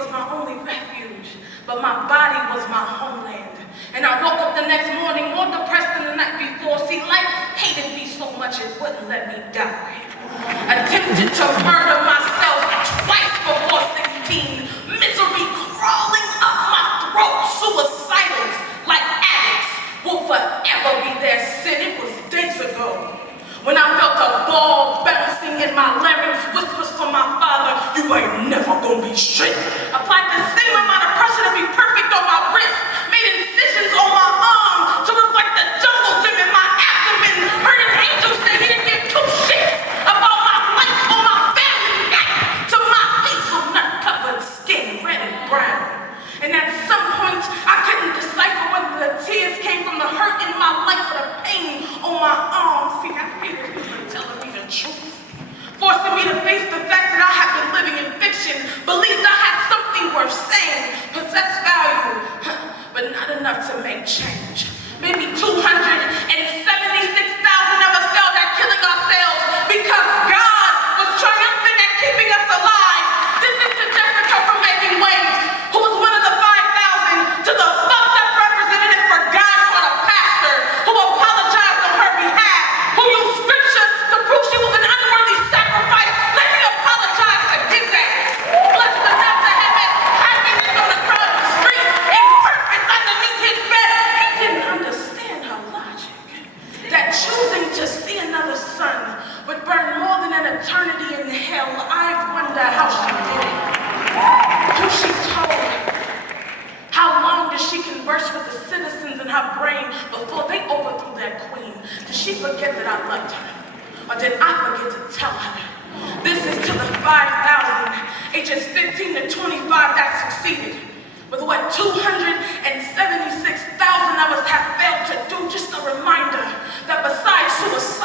was my only refuge, but my body was my homeland. And I woke up the next morning more depressed than the night before. See, life hated me so much it wouldn't let me die. Attempted to murder myself twice before 16. Misery crawling up my throat. Suicidals like addicts will forever be their sin. It was days ago when I felt a ball bouncing in my larynx. Whispers from my father, you ain't never gonna be straight. Applied the same amount of pressure to be perfect on my wrist. Made incisions on my arm to reflect the jungle gym in my abdomen. Heard an angel say he didn't give two shits about my life or my family. Neck to my hazelnut-covered skin, red and brown. And at some point, I couldn't decipher whether the tears came from the hurt in my life or the pain on my arm. See, I hated people telling me the truth, forcing me to face the fact that I had been living in fiction, believed I had something worth saying, possessed value, but not enough to make change. Maybe 276,000 of us failed at killing ourselves because God was triumphant at keeping us alive. This is to Jessica from Making Waves, who was one of the 5,000, to the fucked up representative for God called a pastor, who apologized on her behalf, who used scripture to prove she was an unworthy sacrifice. Let me apologize to his ass. Blessed enough to have had happiness on the crowded street and purpose underneath his bed. He didn't understand her logic, that choosing to see another sun would burn more than an eternity in hell. I wonder how she did it, who she told. How long did she converse with the citizens in her brain before they overthrew their queen? Did she forget that I loved her? Or did I forget to tell her? This is to the 5,000, ages 15 to 25 that succeeded. With what 276,000 of us have failed to do, just a reminder that besides suicide,